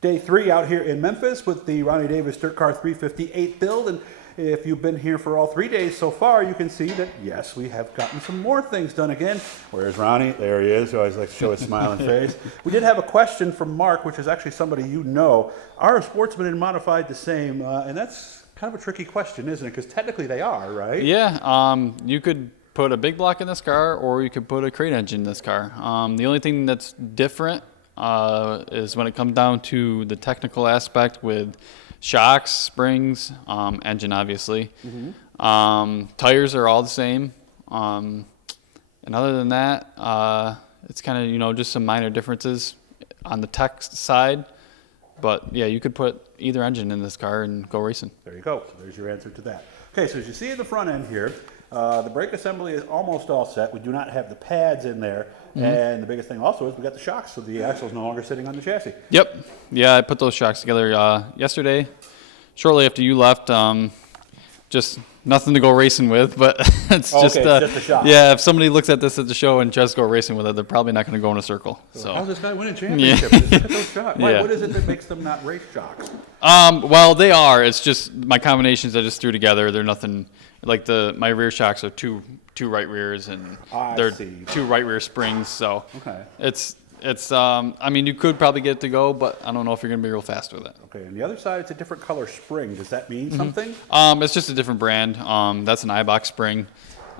Day 3 out here in Memphis with the Ronnie Davis DIRTcar 358 build. And if you've been here for all 3 days so far, you can see that, yes, we have gotten some more things done again. Where's Ronnie? There he is. He always likes to show his smiling face. We did have a question from Mark, which is actually somebody you know. Are sportsmen and modified the same? And that's kind of a tricky question, isn't it? Because technically they are, right? Yeah. You could put a big block in this car, or you could put a crate engine in this car. The only thing that's different is when it comes down to the technical aspect with shocks, springs, engine obviously. Tires are all the same. And other than that, it's kind of, just some minor differences on the tech side. But yeah, you could put either engine in this car and go racing. There you go. So there's your answer to that. Okay, so as you see in the front end here, the brake assembly is almost all set. We do not have the pads in there. And the biggest thing also is we got the shocks, so the axle is no longer sitting on the chassis. Yep. Yeah, I put those shocks together yesterday, shortly after you left. Just nothing to go racing with, but it's just a shock. Yeah, if somebody looks at this at the show and tries to go racing with it, they're probably not going to go in a circle. So how's this guy winning championships? Just look at those shocks. Why, what is it that makes them not race shocks? Well, they are. It's just my combinations I just threw together. They're nothing like my rear shocks are two right rears, and they're two right rear springs. So it's I mean, you could probably get it to go, but I don't know if you're going to be real fast with it. Okay, and the other side, it's a different color spring. Does that mean something? It's just a different brand. That's an iBox spring.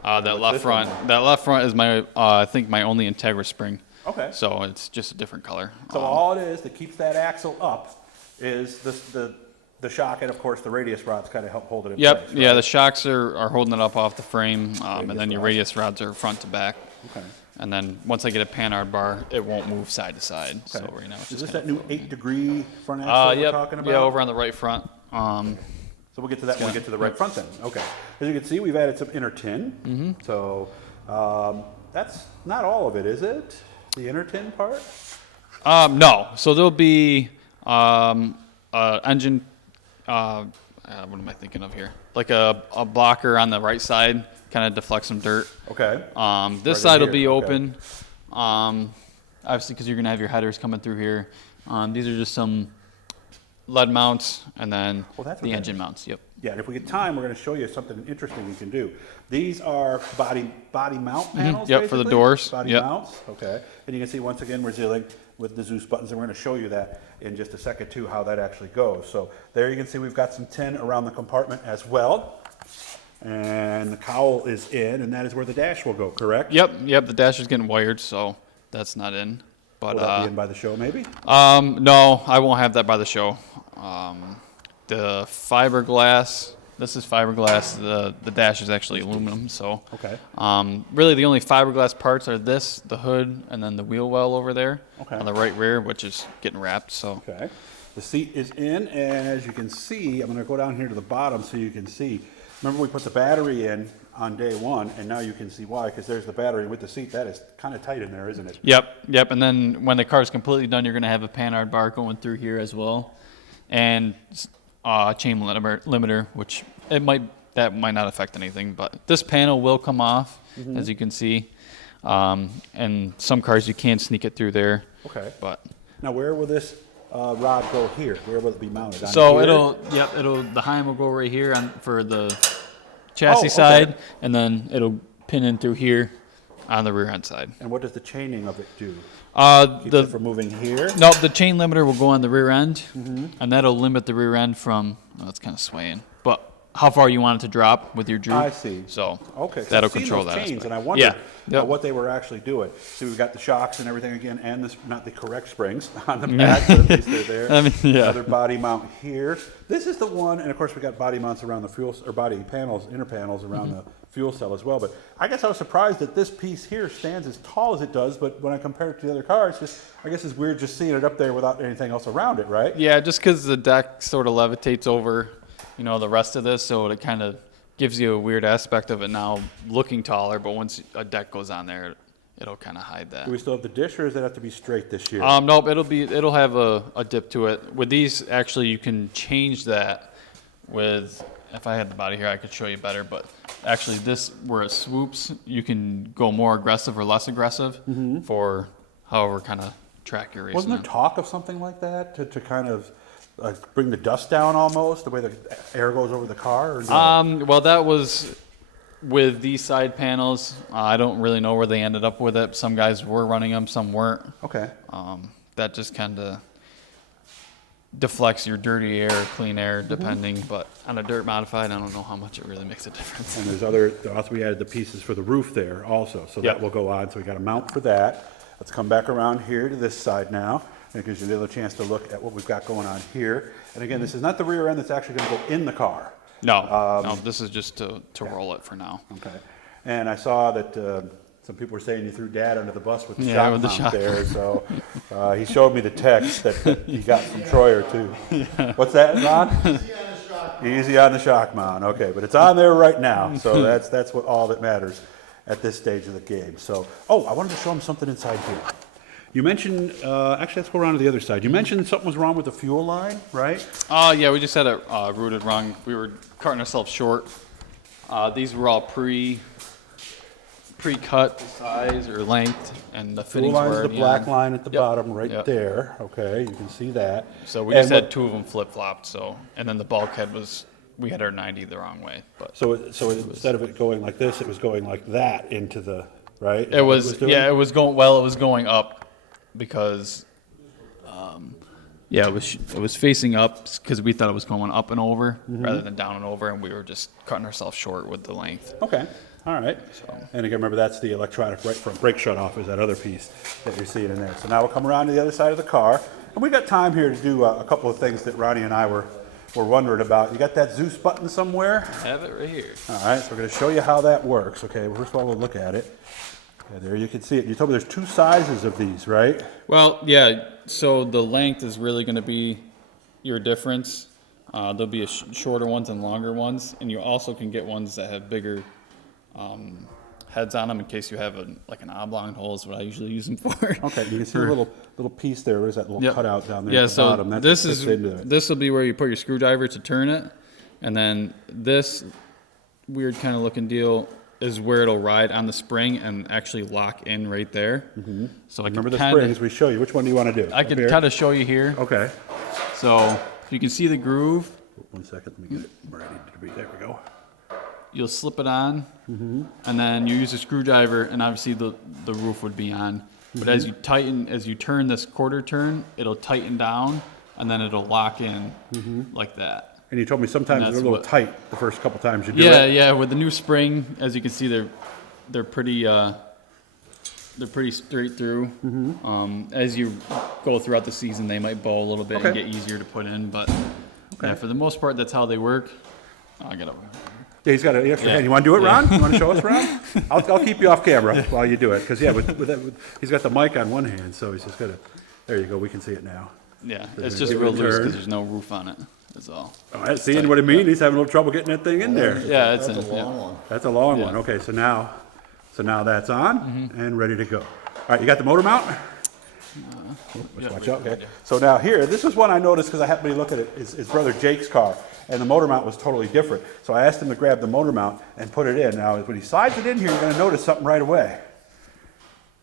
That left front is my I think my only Integra spring. Okay. So it's just a different color. So all it is that keeps that axle up is the shock, and of course the radius rods kind of help hold it in place. Right? Yeah, the shocks are holding it up off the frame, and then your radius rods are front to back. Okay. And then once I get a panhard bar, it won't move side to side. Okay. So right now it's just that new 8-degree front axle we're talking about? Yeah, over on the right front. So we'll get to that when we get to the right front then. Okay. As you can see, we've added some inner tin. So that's not all of it, is it? The inner tin part? No. So there'll be engine. What am I thinking of here? Like a blocker on the right side. Kind of deflect some dirt. Okay. This side will be open. Obviously, because you're going to have your headers coming through here. These are just some lead mounts, and then the engine mounts. Yep. Yeah, and if we get time, we're going to show you something interesting you can do. These are body mount panels. Yep, for the doors. Body mounts. Okay. And you can see once again we're dealing with the Zeus buttons, and we're going to show you that in just a second too, how that actually goes. So there you can see we've got some tin around the compartment as well. And the cowl is in, and that is where the dash will go, correct? Yep. The dash is getting wired, so that's not in. But will that be in by the show, maybe? No, I won't have that by the show. The fiberglass, this is fiberglass. The dash is actually aluminum, so. Okay. Really, the only fiberglass parts are the hood, and then the wheel well over there on the right rear, which is getting wrapped. So. Okay. The seat is in, and as you can see, I'm going to go down here to the bottom so you can see. Remember, we put the battery in on day 1, and now you can see why, because there's the battery with the seat. That is kind of tight in there, isn't it? Yep. And then when the car is completely done, you're going to have a panhard bar going through here as well, and chain limiter, which that might not affect anything, but this panel will come off, as you can see. And some cars you can sneak it through there. Okay. But now, where will this rod go here? Where will it be mounted? So the Heim will go right here for the chassis side, and then it'll pin in through here on the rear end side. And what does the chaining of it do? Keeps it from moving here? No, the chain limiter will go on the rear end, and that'll limit the rear end from, it's kind of swaying, but how far you want it to drop with your droop. I see. So that'll control that chains, and I wondered what they were actually doing. So we've got the shocks and everything again, and not the correct springs on the back, but at least they're there. Another body mount here. This is the one, and of course we got body mounts around the fuel, or body panels, inner panels around the fuel cell as well. But I guess I was surprised that this piece here stands as tall as it does, but when I compare it to the other cars, I guess it's weird just seeing it up there without anything else around it, right? Yeah, just because the deck sort of levitates over the rest of this, so it kind of gives you a weird aspect of it now looking taller, but once a deck goes on there, it'll kind of hide that. Do we still have the dish, or does it have to be straight this year? Nope, it'll have a dip to it. With these, actually, you can change that with, if I had the body here, I could show you better, but actually this, where it swoops, you can go more aggressive or less aggressive for however kind of track you're racing Wasn't there on. talk of something like that to kind of bring the dust down almost, the way the air goes over the car? Or no? Well, that was with these side panels. I don't really know where they ended up with it. Some guys were running them, some weren't. Okay. That just kind of deflects your dirty air, clean air, depending. But on a dirt modified, I don't know how much it really makes a difference. And also we added the pieces for the roof there also, so Yep. that will go on. So we got a mount for that. Let's come back around here to this side now. And it gives you a little chance to look at what we've got going on here. And again, this is not the rear end that's actually going to go in the car. No, this is just to roll it for now. Okay. And I saw that some people were saying you threw Dad under the bus with the Yeah, shock with the mount shock. there. So he showed me the text that he got from Troyer too. Yeah. What's that, Ron? Easy on the shock mount. Okay, but it's on there right now. So that's what all that matters at this stage of the game. So, I wanted to show him something inside here. You mentioned, actually, let's go around to the other side. You mentioned something was wrong with the fuel line, right? Yeah, we just had it routed wrong. We were cutting ourselves short. These were all pre-cut size or length, and the Fuel fittings line's were the already black on. line at the Yep. bottom right Yep. there. Okay, you can see that. So we And just what- had two of them flip-flopped. So, and then the bulkhead we had our 90 the wrong way. But So instead of it going like this, it was going like that into the, right? Is that it what was doing? yeah, it was going up because it was facing up because we thought it was going up and over rather than down and over, and we were just cutting ourselves short with the length. Okay, all right. And again, remember that's the electronic right front brake shut off is that other piece that you're seeing in there. So now we'll come around to the other side of the car, and we got time here to do a couple of things that Ronnie and I were wondering about. You got that Zeus button somewhere? I have it right here. All right, so we're going to show you how that works. Okay, well, first of all, we'll look at it. Yeah, there you can see it. You told me there's two sizes of these, right? Well, yeah. So the length is really going to be your difference. There'll be shorter ones and longer ones, and you also can get ones that have bigger heads on them in case you have an oblong hole is what I usually use them for. Okay, you can see a little piece there. Where's that little Yep. cutout down there Yeah, at the so bottom? That's this what is fits into it. this will be where you put your screwdriver to turn it, and then this weird kind of looking deal is where it'll ride on the spring and actually lock in right there. Mm-hmm. So I Remember the can springs we show you. Which one do you want to do? I Up can here? kind of show you here. Okay. So you can see the groove. 1 second. Let me get it where I need it to be. There we go. You'll slip it on, and then you use a screwdriver, and obviously the roof would be on. But as you turn this quarter turn, it'll tighten down, and then it'll lock in like that. And you told me sometimes And they're a that's little what- tight the first couple times you do Yeah, it. yeah. With the new spring, as you can see, they're pretty straight through. As you go throughout the season, they might bow a little bit and Okay. get easier to put in, but yeah, for the most part, that's how they work. I got Yeah, he's got an extra Yeah. hand. You want to do it, Ron? You want to show us, Ron? I'll keep you off camera while you do it. Because, yeah, he's got the mic on one hand, so he's just got to. There you go. We can see it now. Yeah, Does it's it just give real it a loose turn? because there's no roof on it. That's all. All right, seeing what I mean? He's having a little trouble getting that thing in there. Yeah, it's That's a in. Yeah. long one. That's a long Yeah. one. Okay, so now that's on and ready to go. All right, you got the motor mount? Watch out. Okay. So now here, this is one I noticed because I happened to look at it. It's brother Jake's car, and the motor mount was totally different. So I asked him to grab the motor mount and put it in. Now, when he slides it in here, you're going to notice something right away.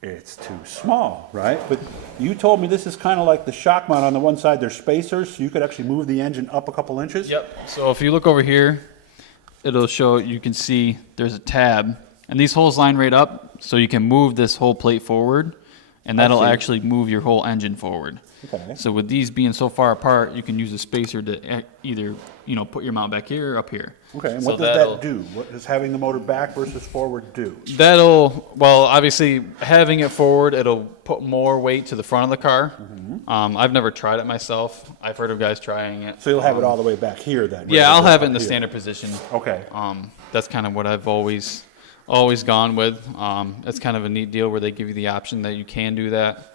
It's too small, right? But you told me this is kind of like the shock mount on the one side. There's spacers, so you could actually move the engine up a couple inches. Yep. So if you look over here, it'll show. You can see there's a tab, and these holes line right up, so you can move this whole plate forward, and that'll see. actually move your whole engine forward. Okay. So with these being so far apart, you can use a spacer to either put your mount back here or up here. Okay, and So what does that do? What does having the motor back versus forward do? Well, obviously having it forward, it'll put more weight to the front of the car. I've never tried it myself. I've heard of guys trying it. So you'll have it all the way back here then? Yeah, I'll have it in the Up here. standard position. Okay. That's kind of what I've always gone with. It's kind of a neat deal where they give you the option that you can do that.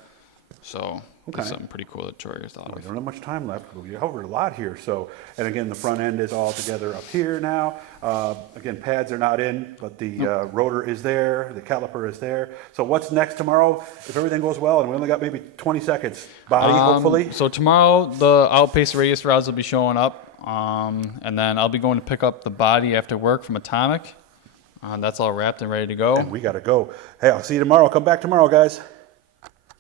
So Okay. that's something pretty cool that Troyer's thought We of. don't have much time left, but we covered a lot here. So, and again, the front end is all together up here now. Again, pads are not in, but the rotor is there, the caliper is there. So what's next tomorrow? If everything goes well, and we only got maybe 20 seconds, body hopefully? So tomorrow the outpace radius rods will be showing up, and then I'll be going to pick up the body after work from Atomic. That's all wrapped and ready to go. And we got to go. Hey, I'll see you tomorrow. Come back tomorrow, guys.